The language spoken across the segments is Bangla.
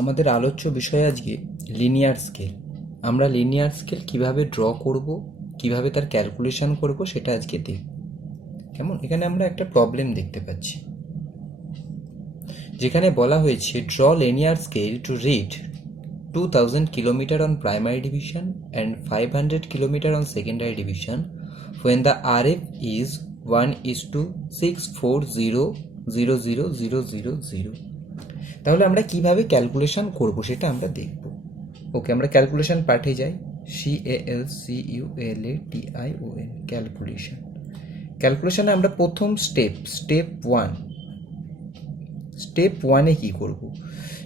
আমাদের আলোচ্য বিষয় আজকে লিনিয়ার স্কেল। আমরা লিনিয়ার স্কেল কিভাবে ড্র করব, কিভাবে তার ক্যালকুলেশন করব সেটা আজকে দেখব। কেমন? এখানে আমরা একটা প্রবলেম দেখতে পাচ্ছি, যেখানে বলা হয়েছে draw linear scale to read 2000 kilometre on primary division and 500 kilometre on secondary division when the RF is 1:640000000। তাহলে আমরা কিভাবে ক্যালকুলেশন করব সেটা আমরা দেখব। ওকে, আমরা ক্যালকুলেশন পাঠে যাই। CALCULATION, calculation. ক্যালকুলেশনে আমরা প্রথম স্টেপ ওয়ানে কি করব?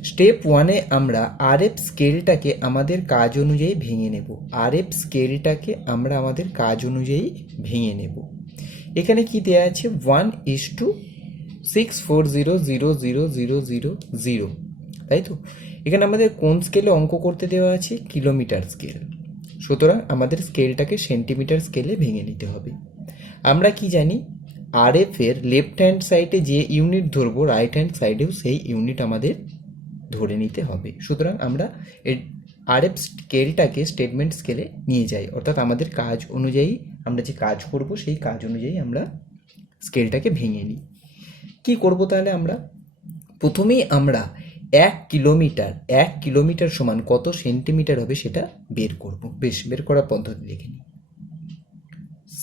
স্টেপ ওয়ানে আমরা RF স্কেলটাকে আমাদের কাজ অনুযায়ী ভেঙে নেব। RF স্কেলটাকে আমরা আমাদের কাজ অনুযায়ী ভেঙে নেব। এখানে কি দেয়া আছে? 1:6400000, তাই তো? এখানে আমাদের কোন স্কেলে অঙ্ক করতে দেওয়া আছে? Kilometre scale. সুতরাং আমাদের স্কেলটাকে সেন্টিমিটার স্কেলে ভেঙে নিতে হবে। আমরা কি জানি? RF এর লেফট হ্যান্ড সাইডে যে ইউনিট ধরবো, রাইট হ্যান্ড সাইডেও সেই ইউনিট আমাদের ধরে নিতে হবে। সুতরাং আমরা RF স্কেলটাকে স্টেটমেন্ট স্কেলে নিয়ে যাই, অর্থাৎ আমাদের কাজ অনুযায়ী আমরা যে কাজ করব সেই কাজ অনুযায়ী আমরা স্কেলটাকে ভেঙে নিই। কি করব তাহলে? আমরা প্রথমেই আমরা 1 কিলোমিটার সমান কত সেন্টিমিটার হবে সেটা বের করব। বের করার পদ্ধতি দেখে নিই।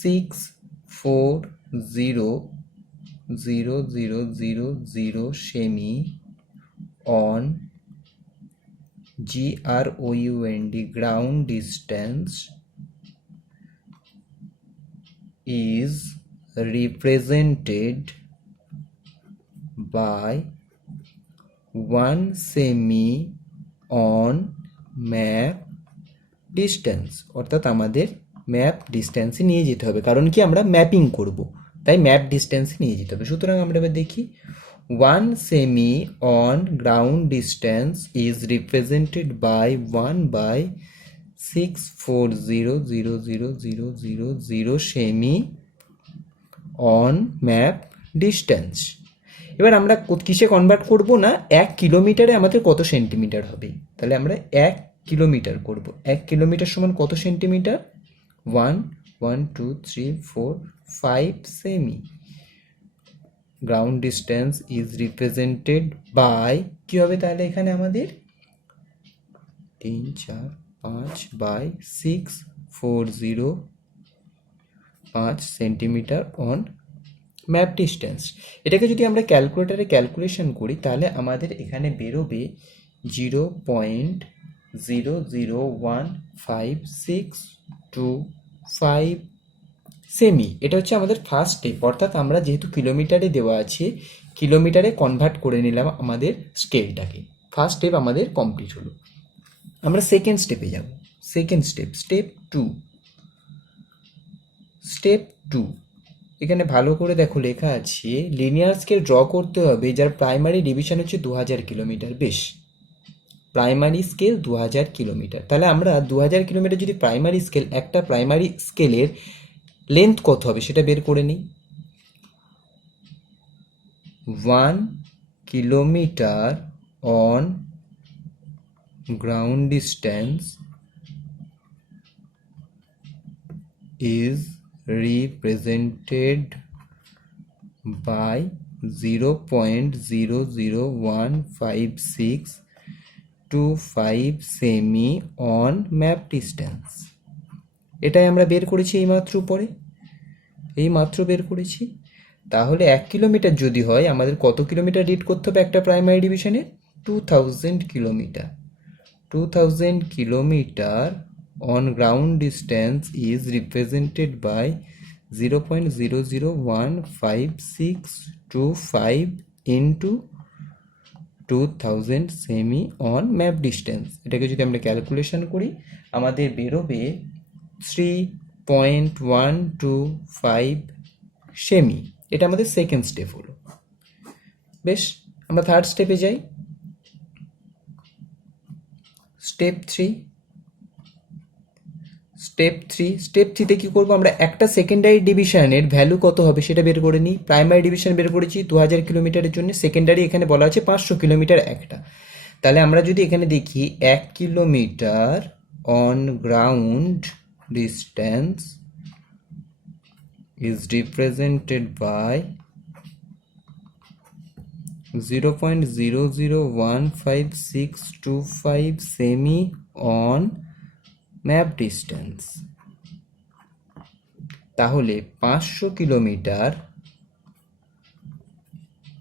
6400000 semi on GROUND ground distance is represented by 1 semi on map distance, অর্থাৎ আমাদের ম্যাপ ডিস্টেন্সে নিয়ে যেতে হবে, কারণ কি আমরা ম্যাপিং করব, তাই ম্যাপ ডিস্টেন্সে নিয়ে যেতে হবে। সুতরাং আমরা এবার দেখি 1 semi on ground distance is represented by 1/6400000 semi on map distance। এবার আমরা কিসে কনভার্ট করব? না, 1 কিলোমিটারে আমাদের কত সেন্টিমিটার হবে। তাহলে আমরা 1 কিলোমিটার করব। 1 কিলোমিটার সমান কত সেন্টিমিটার? 1 2 3 4 5 সেমি। Ground distance is represented by কি হবে তাহলে? এখানে আমাদের 3 4 5 by 640 centimetre on map distance. এটাকে যদি আমরা ক্যালকুলেটারে ক্যালকুলেশন করি তাহলে আমাদের এখানে বেরোবে 0.0015625 সেমি। এটা হচ্ছে আমাদের ফার্স্ট স্টেপ, অর্থাৎ আমরা যেহেতু কিলোমিটারে দেওয়া আছে, কিলোমিটারে কনভার্ট করে নিলাম আমাদের স্কেলটাকে। ফার্স্ট স্টেপ আমাদের কমপ্লিট হলো। আমরা সেকেন্ড স্টেপে যাব। Second step 2। স্টেপ 2 এখানে ভালো করে দেখো লেখা আছে লিনিয়ার স্কেল ড্র করতে হবে যার প্রাইমারি ডিভিশন হচ্ছে 2000 কিলোমিটার। বেশ, প্রাইমারি স্কেল 2000 কিলোমিটার। তাহলে আমরা 2000 কিলোমিটার যদি প্রাইমারি স্কেল, একটা প্রাইমারি স্কেলের লেন্থ কত হবে সেটা বের করে নিই। 1 kilometre on ground distance is represented by 0.0015625 semi on map distance. এটাই আমরা বের করেছি এইমাত্র বের করেছি। তাহলে 1 কিলোমিটার যদি হয় আমাদের কত কিলোমিটার রিড করতে হবে একটা প্রাইমারি ডিভিশনে? 2000 kilometre. 2000 kilometre on ground distance is represented by 0.0015625 into 2000 semi on map distance। এটাকে যদি আমরা ক্যালকুলেশন করি আমাদের বেরোবে 3.125 সেমি। এটা আমাদের সেকেন্ড স্টেপ হলো। বেশ, আমরা থার্ড স্টেপে যাই। স্টেপ 3। স্টেপ 3তে কি করব? আমরা একটা সেকেন্ডারি ডিভিশনের ভ্যালু কত হবে সেটা বের করে নিই। প্রাইমারি ডিভিশন বের করেছি 2000 কিলোমিটারের জন্য, সেকেন্ডারি এখানে বলা আছে 500 কিলোমিটার একটা। তাহলে আমরা যদি এখানে দেখি 1 kilometre on ground distance is represented by 0.001565 semi on map distance, তাহলে 500 কিলোমিটার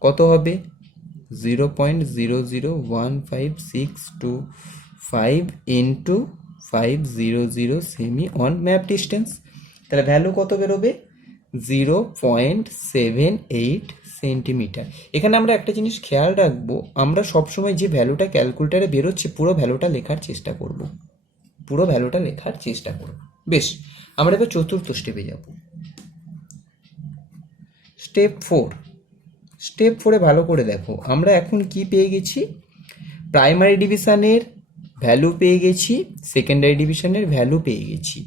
কত হবে 0.001565 into 500 semi on map distance, তাহলে ভ্যালু কত বেরোবে 0.78 সেন্টিমিটার। এখানে আমরা একটা জিনিস খেয়াল রাখবো, আমরা সবসময় যে ভ্যালুটা ক্যালকুলেটারে বেরোচ্ছে পুরো ভ্যালুটা লেখার চেষ্টা করব, বেশ, আমরা এবার চতুর্থ স্টেপে যাব। স্টেপ 4 ভালো করে দেখো, আমরা এখন কি পেয়ে গেছি, প্রাইমারি ডিভিশনের ভ্যালু পেয়ে গেছি, সেকেন্ডারি ডিভিশনের ভ্যালু পেয়ে গেছি।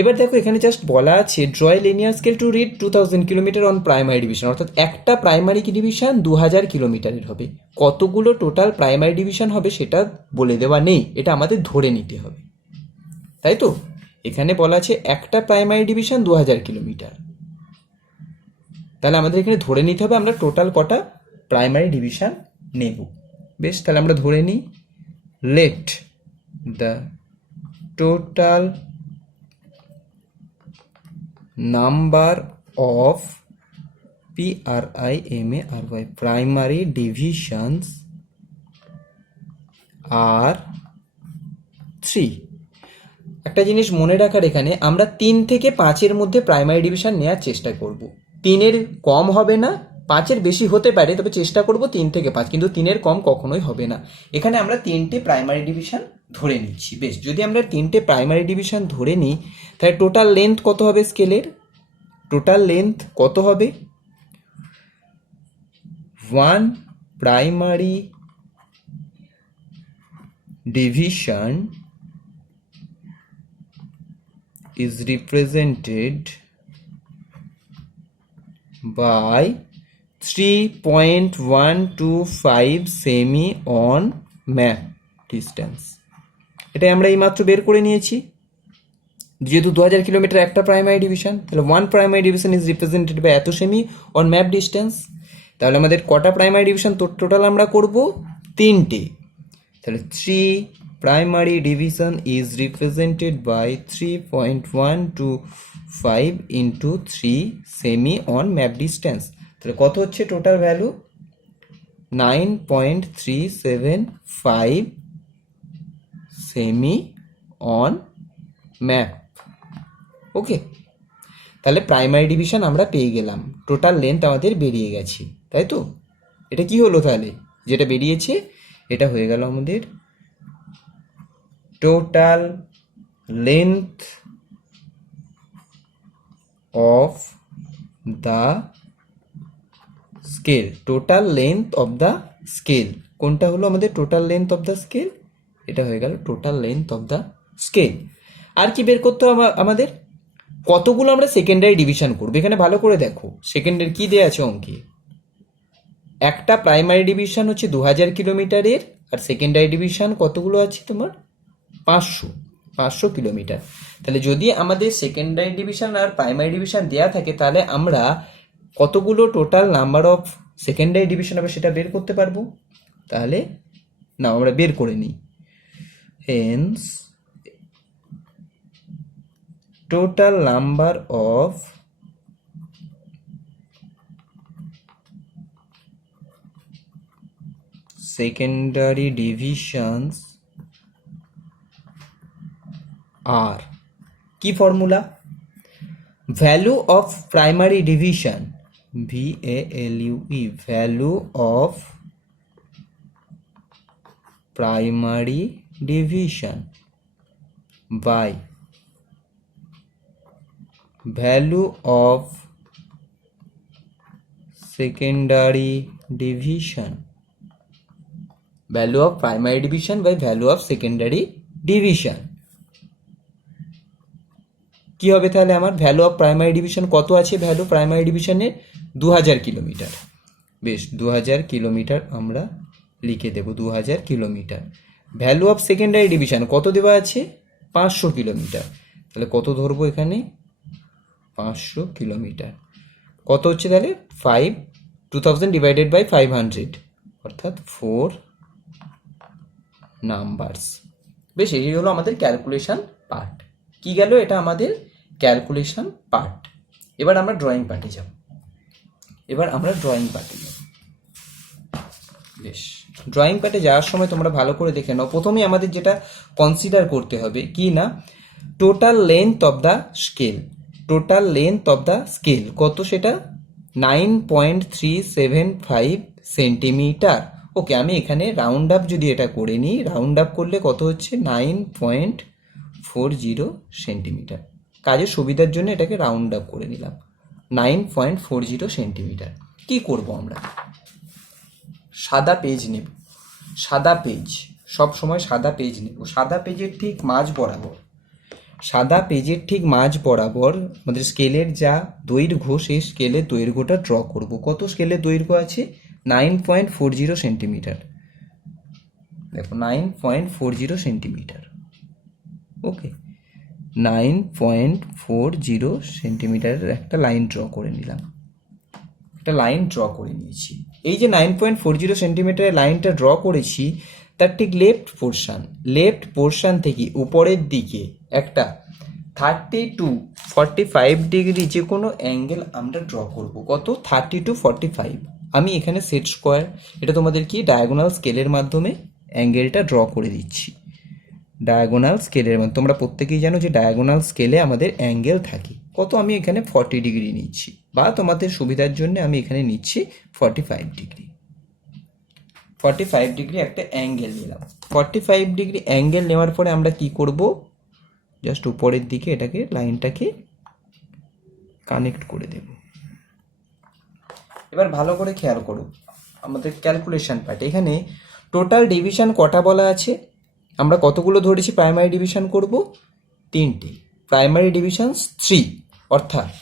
এবার দেখো এখানে জাস্ট বলা আছে draw a linear scale to read 2000 kilometre on primary division, অর্থাৎ একটা প্রাইমারি ডিভিশন 2000 কিলোমিটারের হবে। কতগুলো টোটাল প্রাইমারি ডিভিশন হবে সেটা বলে দেওয়া নেই, এটা আমাদের ধরে নিতে হবে, তাই তো। এখানে বলা আছে একটা প্রাইমারি ডিভিশন 2000 কিলোমিটার, তাহলে আমাদের এখানে ধরে নিতে হবে আমরা টোটাল কটা প্রাইমারি ডিভিশন নেব। বেশ, তাহলে আমরা ধরে নিই let the total number of PRIMARY primary divisions আর 3। একটা জিনিস মনে রাখার, এখানে আমরা 3 থেকে 5-এর মধ্যে প্রাইমারি ডিভিশন নেওয়ার চেষ্টা করব। 3-এর কম হবে না, 5-এর বেশি হতে পারে, তবে চেষ্টা করব 3 থেকে 5, কিন্তু 3-এর কম কখনোই হবে না। এখানে আমরা 3টে প্রাইমারি ডিভিশন ধরে নিচ্ছি। বেশ, যদি আমরা 3টে প্রাইমারি ডিভিশন ধরে নিই, তাহলে টোটাল লেন্থ কত হবে স্কেলের, টোটাল লেন্থ কত হবে, 1 primary division is represented by 3.125 semi on map distance। এটাই আমরা এইমাত্র বের করে নিয়েছি। যেহেতু 2000 কিলোমিটার একটা প্রাইমারি ডিভিশন, তাহলে 1 primary division is represented by এত সেমি অন ম্যাপ ডিস্টেন্স। তাহলে আমাদের কটা প্রাইমারি ডিভিশন টোটাল আমরা করব 3টে, তাহলে 3 primary division is represented by 3.125 into 3 semi on map distance, তাহলে কত হচ্ছে টোটাল ভ্যালু 9.375 সেমি অন ম্যাপ। ওকে, তাহলে প্রাইমারি ডিভিশন আমরা পেয়ে গেলাম, টোটাল লেন্থ আমাদের বেরিয়ে গেছে, তাই তো। এটা কি হলো তাহলে, যেটা বেরিয়েছে এটা হয়ে গেল আমাদের total length of the scale, total length of the scale কোনটা হলো আমাদের total length of the scale, এটা হয়ে গেল total length of the scale. আর কি বের করতে হবে আমাদের, কতগুলো আমরা সেকেন্ডারি ডিভিশন করবো। এখানে ভালো করে দেখো সেকেন্ডারি কি দেওয়া আছে অঙ্কে, একটা প্রাইমারি ডিভিশন হচ্ছে 2000 কিলোমিটারের, আর সেকেন্ডারি ডিভিশন কতগুলো আছে তোমার 500 কিলোমিটার। তাহলে যদি আমাদের সেকেন্ডারি ডিভিশন আর প্রাইমারি ডিভিশন দেওয়া থাকে, তাহলে আমরা কতগুলো total number of secondary division হবে সেটা বের করতে পারবো। তাহলে না, আমরা বের করে নিই, hence total number of secondary divisions are, কি formula, value of primary division, VALUE, value of primary division by value of secondary division, value of primary division by value of secondary division. কি হবে তাহলে আমার ভ্যালু অফ প্রাইমারি ডিভিশন কত আছে, ভ্যালু প্রাইমারি ডিভিশনের 2000 কিলোমিটার। বেশ, 2000 কিলোমিটার আমরা লিখে দেবো 2000 kilometre. Value of secondary division কত দেওয়া আছে? 500 কিলোমিটার। তাহলে কত ধরবো এখানে? 500 কিলোমিটার। কত হচ্ছে তাহলে? 2000 ডিভাইডেড বাই 500, অর্থাৎ 4 নাম্বারস। বেশ, এই হলো আমাদের ক্যালকুলেশন পার্ট। কি গেল? এটা আমাদের ক্যালকুলেশন পার্ট। এবার আমরা ড্রয়িং পার্টে যাব। বেশ, ড্রয়িং পার্টে যাওয়ার সময় তোমরা ভালো করে দেখে নাও। প্রথমে আমাদের যেটা কনসিডার করতে হবে কি না, total length of the scale. Total length of the scale কত? সেটা 9.375 সেন্টিমিটার। ওকে, আমি এখানে রাউন্ড আপ যদি এটা করে নিই, রাউন্ড আপ করলে কত হচ্ছে? 9.40 সেন্টিমিটার। কাজের সুবিধার জন্য এটাকে রাউন্ড আপ করে নিলাম, 9.40 সেন্টিমিটার। কি করব আমরা? সাদা পেজ নেব। সাদা পেজ, সব সময় সাদা পেজ নেব। সাদা পেজের ঠিক মাঝ বরাবর, আমাদের স্কেলের যা দৈর্ঘ্য, সেই স্কেলের দৈর্ঘ্যটা ড্র করব। কত স্কেলের দৈর্ঘ্য আছে? 9.40 সেন্টিমিটার। দেখো, 9.40 সেন্টিমিটার। ওকে, 9.40 সেন্টিমিটারের একটা লাইন ড্র করে নিলাম। নিয়েছি। এই যে 9.40 সেন্টিমিটারের লাইনটা ড্র করেছি, তার ঠিক লেফট পোর্শন থেকে উপরের দিকে একটা 30 to 45 ডিগ্রি যে কোনো অ্যাঙ্গেল আমরা ড্র করব। কত? 30 to 45। আমি এখানে সেট স্কোয়ার, এটা তোমাদের কি ডায়াগোনাল স্কেলের মাধ্যমে অ্যাঙ্গেলটা ড্র করে দিচ্ছি। ডায়াগোনাল স্কেলের মাধ্যমে, তোমরা প্রত্যেকেই জানো যে ডায়াগোনাল স্কেলে আমাদের অ্যাঙ্গেল থাকে। কত? আমি এখানে 40 ডিগ্রি নিচ্ছি, বা তোমাদের সুবিধার জন্য আমি এখানে নিচ্ছি 45 ডিগ্রি। 45 ডিগ্রি একটা অ্যাঙ্গেল নিলাম। 45 ডিগ্রি অ্যাঙ্গেল নেওয়ার পরে আমরা কি করব? জাস্ট উপরের দিকে এটাকে, লাইনটাকে কানেক্ট করে দেব। এবার ভালো করে খেয়াল করো আমাদের ক্যালকুলেশন পার্ট। এখানে টোটাল ডিভিশন কটা বলা আছে? আমরা কতগুলো ধরেছি প্রাইমারি ডিভিশন করব? 3টে। প্রাইমারি ডিভিশন 3, অর্থাৎ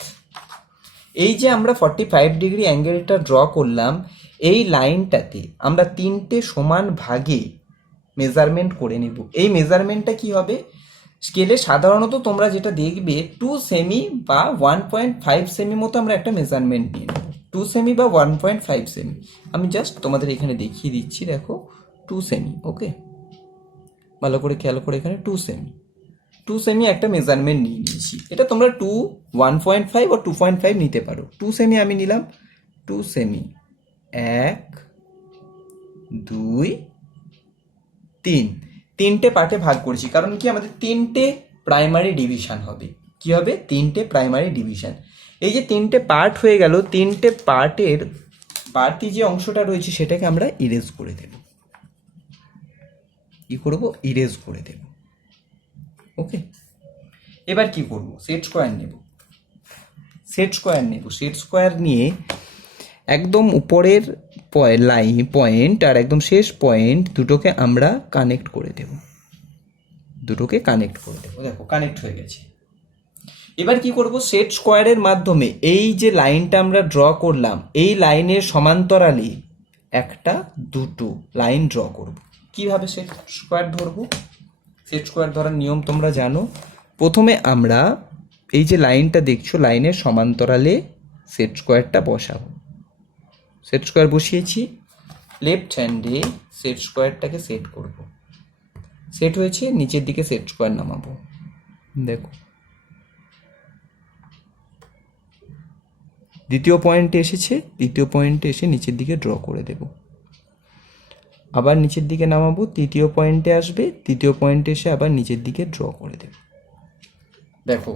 এই যে আমরা 45 ডিগ্রি অ্যাঙ্গেলটা ড্র করলাম, এই লাইনটাতে আমরা 3টে সমান ভাগে মেজারমেন্ট করে নেব। এই মেজারমেন্টটা কি হবে? স্কেলে সাধারণত তোমরা যেটা দেখবে 2 সেমি বা 1.5 সেমি মতো আমরা একটা মেজারমেন্ট নিয়ে নেব। 2 সেমি বা 1.5 সেমি। আমি জাস্ট তোমাদের এখানে দেখিয়ে দিচ্ছি, দেখো 2 সেমি। ওকে, ভালো করে খেয়াল করে, এখানে 2 সেমি একটা মেজারমেন্ট নিয়ে নিয়েছি। এটা তোমরা 1.5 বা 2.5 নিতে পারো। 2 সেমি আমি নিলাম। 2 সেমি, 1, 2, 3, 3টে পার্টে ভাগ করেছি। কারণ কি? আমাদের 3টে প্রাইমারি ডিভিশন হবে। কি হবে? 3টে প্রাইমারি ডিভিশন। এই যে 3টে পার্ট হয়ে গেল, 3টে পার্টের বাড়তি যে অংশটা রয়েছে সেটাকে আমরা ইরেজ করে দেব। কি করব? ইরেজ করে দেব। ওকে, এবার কি করব? সেট স্কোয়ার নেব। সেট স্কোয়ার নিয়ে একদম উপরের পয়েন্ট আর একদম শেষ পয়েন্ট দুটোকে আমরা কানেক্ট করে দেব। দেখো, কানেক্ট হয়ে গেছে। এবার কি করব? সেট স্কোয়ারের মাধ্যমে এই যে লাইনটা আমরা ড্র করলাম, এই লাইনের সমান্তরালে একটা, দুটো লাইন ড্র করব। কিভাবে সেট স্কোয়ার ধরবো? সেট স্কোয়ার ধরার নিয়ম তোমরা জানো। প্রথমে আমরা এই যে লাইনটা দেখছো, লাইনের সমান্তরালে সেট স্কোয়ারটা বসাবো। সেট স্কোয়ার বসিয়েছি। লেফট হ্যান্ডে সেট স্কোয়ারটাকে সেট করব। সেট হয়েছে, নিচের দিকে সেট স্কোয়ার নামাবো। দেখো, দ্বিতীয় পয়েন্টে এসেছে, দ্বিতীয় পয়েন্টে এসে নিচের দিকে ড্র করে দেব। আবার নিচের দিকে নামাবো, তৃতীয় পয়েন্টে আসবে, তৃতীয় পয়েন্টে এসে আবার নিচের দিকে ড্র করে দেব। দেখো,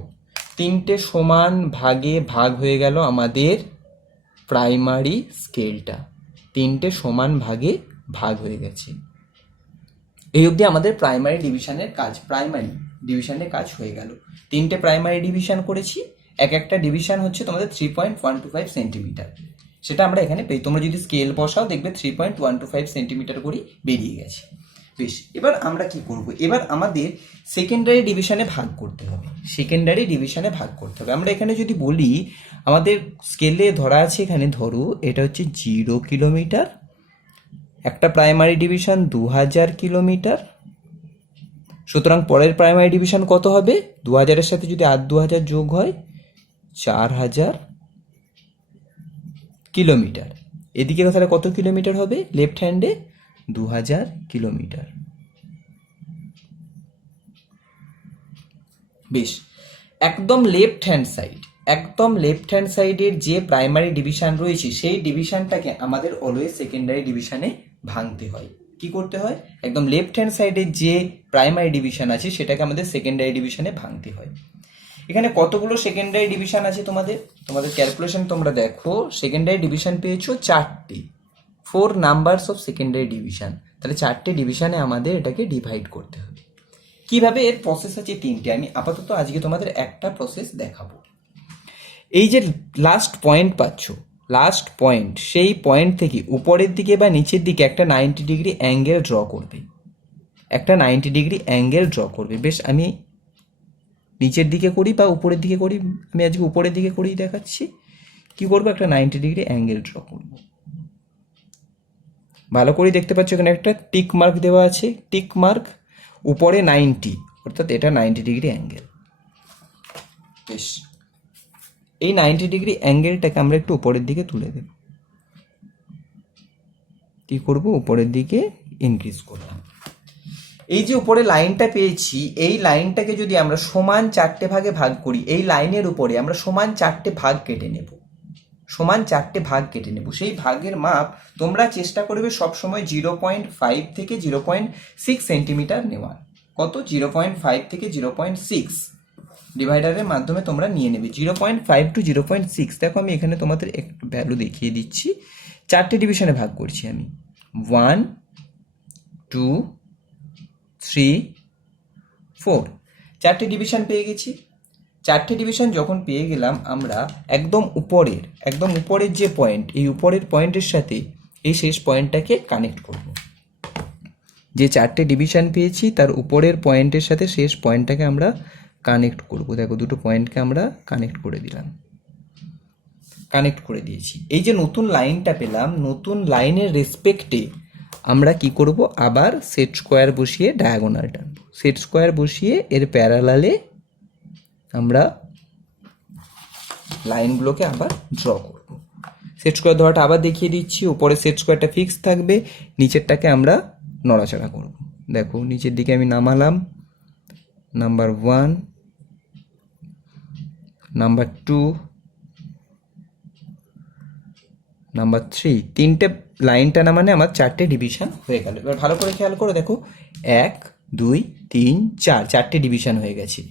3টে সমান ভাগে ভাগ হয়ে গেল আমাদের প্রাইমারি স্কেলটা। 3টে সমান ভাগে ভাগ হয়ে গেছে। এই অবধি আমাদের প্রাইমারি ডিভিশনের কাজ হয়ে গেল। 3টে প্রাইমারি ডিভিশন করেছি। একটা ডিভিশন হচ্ছে তোমাদের 3.125 সেন্টিমিটার। সেটা আমরা এখানে পেয়ে, তোমরা যদি স্কেল বসাও দেখবে 3.125 সেন্টিমিটার করে বেরিয়ে গেছে। বেশ, এবার আমরা কি করব? এবার আমাদের সেকেন্ডারি ডিভিশনে ভাগ করতে হবে। আমরা এখানে যদি বলি, আমাদের স্কেলে ধরা আছে, এখানে ধরো এটা হচ্ছে 0 কিলোমিটার, একটা প্রাইমারি ডিভিশন 2000 কিলোমিটার। সুতরাং পরের প্রাইমারি ডিভিশন কত হবে? 2000-এর সাথে যদি আর 2000 যোগ হয় 4000 কিলোমিটার। এদিকে তাহলে কত কিলোমিটার হবে? লেফট হ্যান্ডে 2000 কিলোমিটার। বেশ, একদম লেফট হ্যান্ড সাইডের যে প্রাইমারি ডিভিশন রয়েছে সেই ডিভিশনটাকে আমাদের অলওয়েজ সেকেন্ডারি ডিভিশনে ভাঙতে হয়। কি করতে হয়? একদম লেফট হ্যান্ড সাইডের যে প্রাইমারি ডিভিশন আছে সেটাকে আমাদের সেকেন্ডারি ডিভিশনে ভাঙতে হয়। এখানে কতগুলো সেকেন্ডারি ডিভিশন আছে তোমাদের ক্যালকুলেশন তোমরা দেখো। সেকেন্ডারি ডিভিশন পেয়েছো 4টে, 4 নাম্বারস অফ সেকেন্ডারি ডিভিশন। তাহলে 4টে ডিভিশনে আমাদের এটাকে ডিভাইড করতে হবে। কিভাবে? এর প্রসেস আছে 3টে। আমি আপাতত আজকে তোমাদের একটা প্রসেস দেখাবো। এই যে লাস্ট পয়েন্ট পাচ্ছ, লাস্ট পয়েন্ট, সেই পয়েন্ট থেকে উপরের দিকে বা নিচের দিকে একটা 90 ডিগ্রি অ্যাঙ্গেল ড্র করবে, একটা 90 ডিগ্রি অ্যাঙ্গেল ড্র করবে। বেশ, আমি নিচের দিকে করি বা উপরের দিকে করি, আমি আজকে উপরের দিকে করেই দেখাচ্ছি। কি করবো? একটা 90 ডিগ্রি অ্যাঙ্গেল ড্র করব। ভালো করে দেখতে পাচ্ছ এখানে একটা টিক মার্ক দেওয়া আছে, টিক মার্ক, উপরে 90, অর্থাৎ এটা 90 ডিগ্রি অ্যাঙ্গেল। বেশ, এই 90 ডিগ্রি অ্যাঙ্গেলটাকে আমরা একটু উপরের দিকে তুলে দেব। কি করব? উপরের দিকে ইনক্রিজ করলাম। এই যে উপরে লাইনটা পেয়েছি, এই লাইনটাকে যদি আমরা সমান 4টে ভাগে ভাগ করি, এই লাইনের উপরে আমরা সমান 4টে ভাগ কেটে নেব, সমান 4টে ভাগ কেটে নেব। সেই ভাগের মাপ তোমরা চেষ্টা করবে সবসময় 0.5 থেকে 0.6 সেন্টিমিটার নেওয়ার। কত? 0.5 থেকে 0.6 ডিভাইডারের মাধ্যমে তোমরা নিয়ে নেবে 0.5 টু 0.6। দেখো আমি এখানে তোমাদের একটু ভ্যালু দেখিয়ে দিচ্ছি। 4টে ডিভিশনে ভাগ করছি আমি, 1 2 3 4, 4টে ডিভিশন পেয়ে গেছি। 4টে ডিভিশন যখন পেয়ে গেলাম, আমরা একদম উপরের যে পয়েন্ট, এই উপরের পয়েন্টের সাথে এই শেষ পয়েন্টটাকে কানেক্ট করব। যে 4টে ডিভিশন পেয়েছি তার উপরের পয়েন্টের সাথে শেষ পয়েন্টটাকে আমরা কানেক্ট করব। দেখো দুটো পয়েন্টকে আমরা কানেক্ট করে দিলাম, কানেক্ট করে দিয়েছি। এই যে নতুন লাইনটা পেলাম, নতুন লাইনের রেসপেক্টে আমরা কি করব? আবার সেট স্কোয়ার বসিয়ে ডায়াগোনাল টানব। সেট স্কোয়ার বসিয়ে এর প্যারালালে আমরা লাইনগুলোকে আবার ড্র করব। সেট স্কোয়ার ধরাটা আবার দেখিয়ে দিচ্ছি। উপরে সেট স্কোয়ারটা ফিক্স থাকবে, নিচেরটাকে আমরা নড়াচড়া করব। দেখো নিচের দিকে আমি নামালাম, নাম্বার 1, নাম্বার 2, নাম্বার 3, 3টে লাইন টানা মানে আমার 4টে ডিভিশন হয়ে গেল। এবার ভালো করে খেয়াল করো, দেখো 1 2 3 4, 4টে ডিভিশন হয়ে গেছে।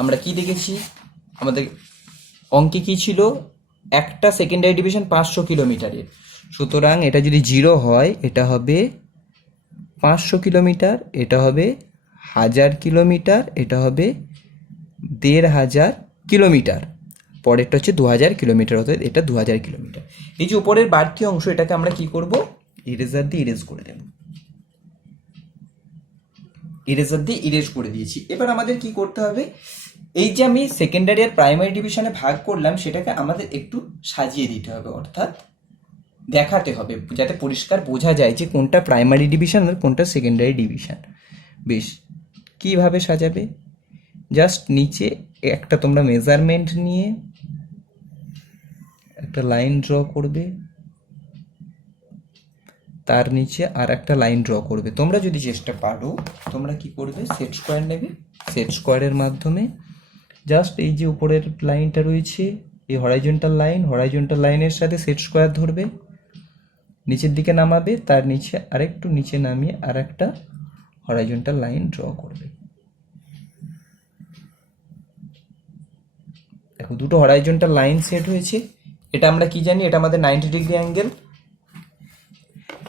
আমরা কি দেখেছি? আমাদের অঙ্কে কি ছিল? একটা সেকেন্ডারি ডিভিশন 500 কিলোমিটারের। সুতরাং এটা যদি 0 হয়, এটা হবে 500 কিলোমিটার, এটা হবে 1000 কিলোমিটার, এটা হবে 1500 কিলোমিটার, পরেরটা হচ্ছে 2000 কিলোমিটার, অর্থাৎ এটা 2000 কিলোমিটার। এই যে উপরের বাড়তি অংশ, এটাকে আমরা কি করব? ইরেজার দিয়ে ইরেজ করে দেব। ইরেজার দিয়ে ইরেজ করে দিয়েছি। এবার আমাদের কি করতে হবে? এই যে আমি সেকেন্ডারি আর প্রাইমারি ডিভিশনে ভাগ করলাম, সেটাকে আমাদের একটু সাজিয়ে দিতে হবে, অর্থাৎ দেখাতে হবে যাতে পরিষ্কার বোঝা যায় যে কোনটা প্রাইমারি ডিভিশন আর কোনটা সেকেন্ডারি ডিভিশন। বেশ, কিভাবে সাজাবে? জাস্ট নিচে একটা তোমরা মেজারমেন্ট নিয়ে একটা লাইন ড্র করবে, তার নিচে আর একটা লাইন ড্র করবে। তোমরা যদি চেষ্টা পারো, তোমরা কি করবে? সেট স্কোয়ার নেবে, সেট স্কোয়ারের মাধ্যমে জাস্ট এই যে উপরের লাইনটা রয়েছে, এই হরাইজন্টাল লাইনের সাথে সেট স্কোয়ার ধরবে, নিচের দিকে নামাবে, তার নিচে আরেকটু নিচে নামিয়ে আর একটা হরাইজন্টাল লাইন ড্র করবে। দেখো দুটো হরাইজন্টাল লাইন সেট হয়েছে। এটা আমরা কি জানি? এটা আমাদের 90 ডিগ্রি অ্যাঙ্গেল।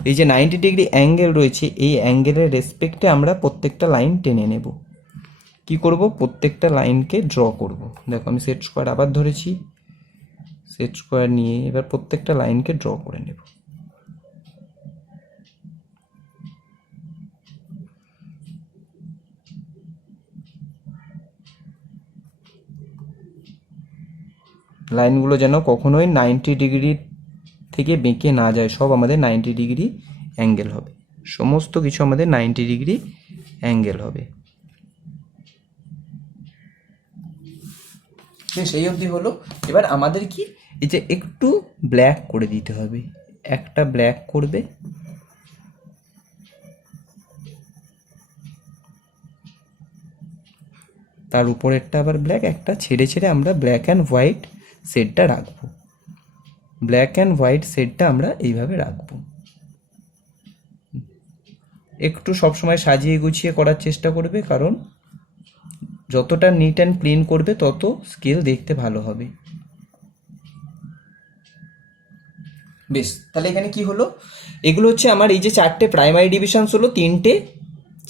এই যে 90 ডিগ্রি অ্যাঙ্গেল রয়েছে, এই অ্যাঙ্গেলের রেসপেক্টে আমরা প্রত্যেকটা লাইন টেনে নেব। কি করব? প্রত্যেকটা লাইনকে ড্র করব। দেখো আমি সেট স্কোয়ার আবার ধরেছি, সেট স্কোয়ার নিয়ে এবার প্রত্যেকটা লাইনকে ড্র করে নেব। লাইনগুলো যেন কখনোই 90 ডিগ্রি থেকে বেঁকে না যায়, সব আমাদের 90 ডিগ্রি অ্যাঙ্গেল হবে, সমস্ত কিছু আমাদের 90 ডিগ্রি অ্যাঙ্গেল হবে। বেশ, এই অবধি হলো। এবার আমাদের কি এই যে একটু ব্ল্যাক করে দিতে হবে, একটা ব্ল্যাক করবে, তার উপরেরটা আবার ব্ল্যাক, একটা ছেড়ে ছেড়ে আমরা ব্ল্যাক অ্যান্ড হোয়াইট শেডটা রাখবো। ব্ল্যাক অ্যান্ড হোয়াইট শেডটা আমরা এইভাবে রাখবো। একটু সবসময় সাজিয়ে গুছিয়ে করার চেষ্টা করবে, কারণ যতটা নিট অ্যান্ড ক্লিন করবে তত স্কেল দেখতে ভালো হবে। বেশ, তাহলে এখানে কি হলো, এগুলো হচ্ছে আমার এই যে 4টে প্রাইমারি ডিভিশনস হলো,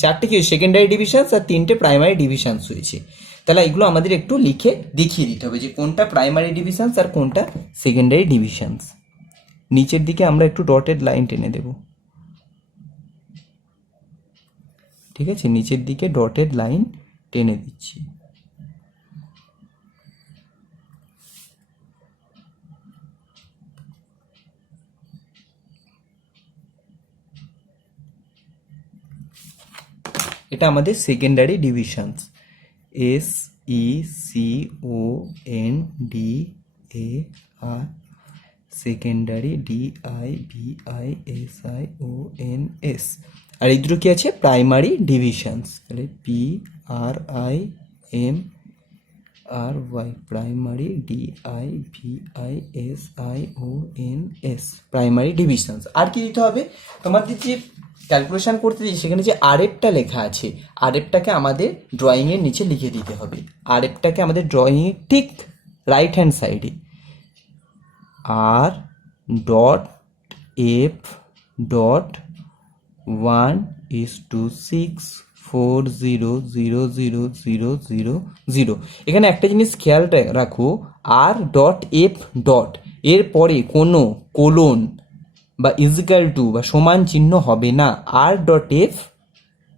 4টে কি সেকেন্ডারি ডিভিশনস আর 3টে প্রাইমারি ডিভিশনস হয়েছে। তাহলে এগুলো আমাদের একটু লিখে দেখিয়ে দিতে হবে যে কোনটা প্রাইমারি ডিভিশনস আর কোনটা সেকেন্ডারি ডিভিশনস। নিচের দিকে আমরা একটু ডটেড লাইন টেনে দেব, ঠিক আছে, নিচের দিকে ডটেড লাইন টেনে দিচ্ছি। এটা আমাদের secondary divisions, SECONDAR, secondary DIVISIONS। আর এই দুটো কি আছে, প্রাইমারি ডিভিশনস। তাহলে PRIMARY, primary DIVISIONS, primary divisions. আর কি দিতে হবে, তোমাদের যে ক্যালকুলেশন করতে দিই সেখানে যে আরএফটা লেখা আছে, আরএফটাকে আমাদের ড্রয়িংয়ের নিচে লিখে দিতে হবে। আরএফটাকে আমাদের ড্রয়িংয়ের ঠিক রাইট হ্যান্ড সাইডে R.F.6400000, এখানে একটা জিনিস খেয়াল রাখো, R.F. এরপরে কোনো কোলন বা ইজিক্যাল টু বা সমান চিহ্ন হবে না, R.F,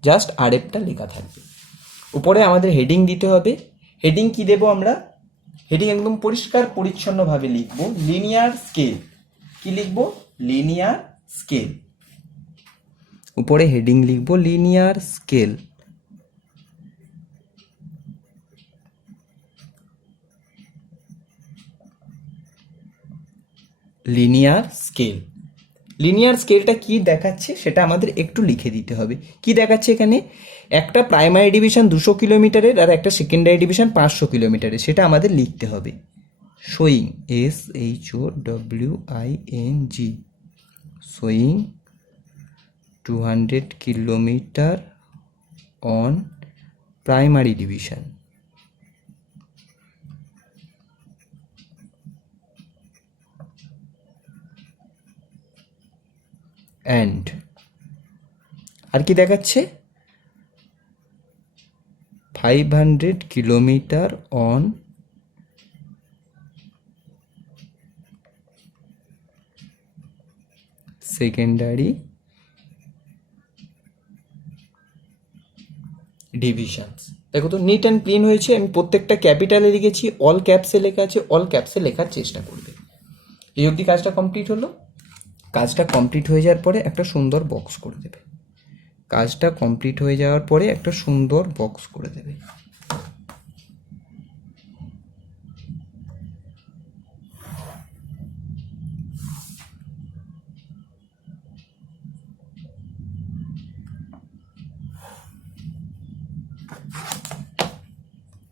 জাস্ট আরএফটা লেখা থাকবে। উপরে আমাদের হেডিং দিতে হবে। হেডিং কি দেব আমরা, হেডিং একদম পরিষ্কার পরিচ্ছন্নভাবে লিখব লিনিয়ার স্কেল। কি লিখব, লিনিয়ার স্কেল। উপরে হেডিং লিখব linear scale. Linear scale, linear স্কেলটা কি দেখাচ্ছে সেটা আমাদের একটু লিখে দিতে হবে। কি দেখাচ্ছে এখানে, একটা প্রাইমারি ডিভিশন 200 কিলোমিটারের আর একটা সেকেন্ডারি ডিভিশন 500 কিলোমিটারের, সেটা আমাদের লিখতে হবে। Showing, SHOWING, showing 200 kilometre on primary division and, আর কি দেখাচ্ছে, 500 কিলোমিটার অন সেকেন্ডারি ডিভিশনস। দেখো তো নিট অ্যান্ড ক্লিন হয়েছে। আমি প্রত্যেকটা ক্যাপিটালে লিখেছি, অল ক্যাপসে লেখা আছে, অল ক্যাপসে লেখার চেষ্টা করবে। এই অবধি কাজটা কমপ্লিট হলো। কাজটা কমপ্লিট হয়ে যাওয়ার পরে একটা সুন্দর বক্স করে দেবে। কাজটা কমপ্লিট হয়ে যাওয়ার পরে একটা সুন্দর বক্স করে দেবে।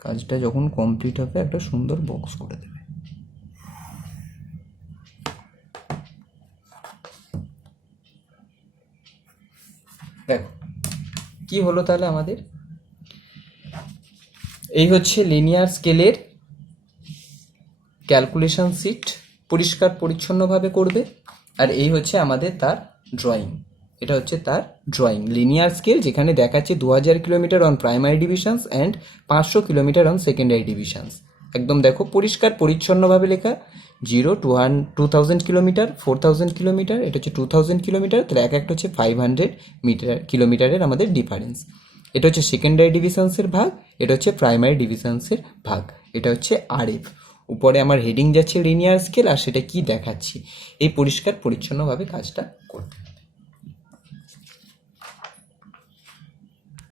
কাজটা যখন কমপ্লিট হবে একটা সুন্দর বক্স করে দেবে। দেখো কি হলো, তাহলে আমাদের এই হচ্ছে লিনিয়ার স্কেলের ক্যালকুলেশন শিট, পরিষ্কার পরিচ্ছন্নভাবে করবে। আর এই হচ্ছে আমাদের তার ড্রয়িং, এটা হচ্ছে তার ড্রয়িং। লিনিয়ার স্কেল যেখানে দেখাচ্ছে 2000 kilometre on primary divisions and 500 kilometre on secondary divisions. একদম দেখো পরিষ্কার পরিচ্ছন্নভাবে লেখা। 2000 কিলোমিটার, 4000 কিলোমিটার, এটা হচ্ছে 2000 কিলোমিটার। তাহলে একটা হচ্ছে 500 কিলোমিটারের আমাদের ডিফারেন্স। এটা হচ্ছে সেকেন্ডারি ডিভিশনসের ভাগ, এটা হচ্ছে প্রাইমারি ডিভিশনসের ভাগ, এটা হচ্ছে আরএফ। উপরে আমার হেডিং যাচ্ছে লিনিয়ার স্কেল, আর সেটা কি দেখাচ্ছি, এই পরিষ্কার পরিচ্ছন্নভাবে কাজটা করতে।